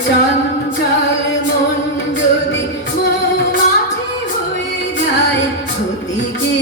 চঞ্চল মন যদি মৌমাছি হয়ে যায় ক্ষতি কি?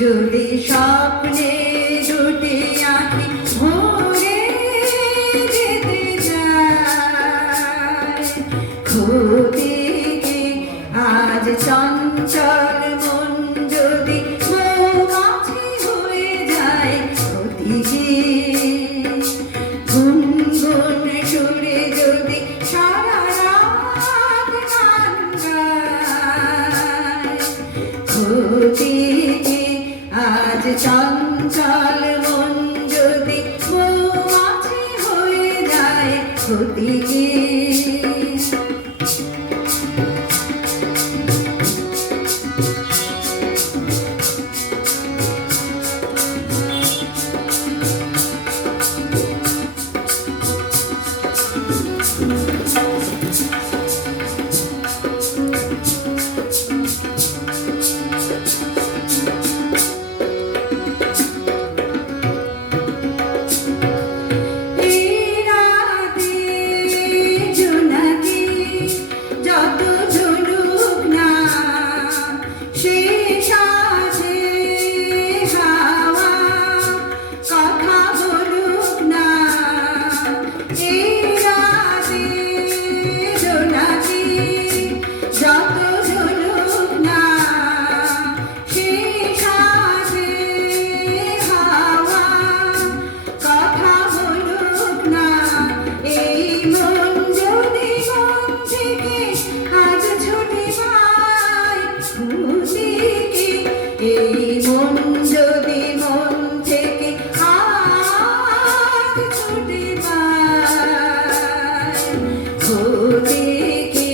যদি স্বপ্নে দুটি আঁখি ভরে যেতে চায় ক্ষতি কি? আজ চঞ্চল মন যদি মৌমাছি হয়ে যায় ক্ষতি কি? গুনগুন সুরে যদি সারা রাত গান গায় ক্ষতি কি? আজ চঞ্চল মন যদি মৌমাছি হয়ে যায় ক্ষতি কি? এই মন যদি মন থেকে হাত ছুটে পায় ক্ষতি কি?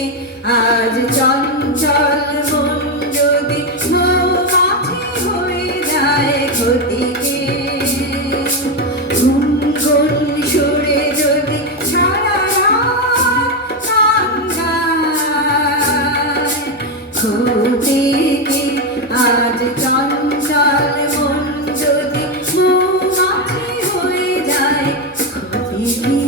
আজ চঞ্চল মন যদি মৌমাছি হয়ে যায় ক্ষতি কি? গুনগুন সুরে যদি সারা রাত গান গায় ক্ষতি কি? আজ চঞ্চল মন যদি মৌমাছি হয়ে যায় ক্ষতি কি?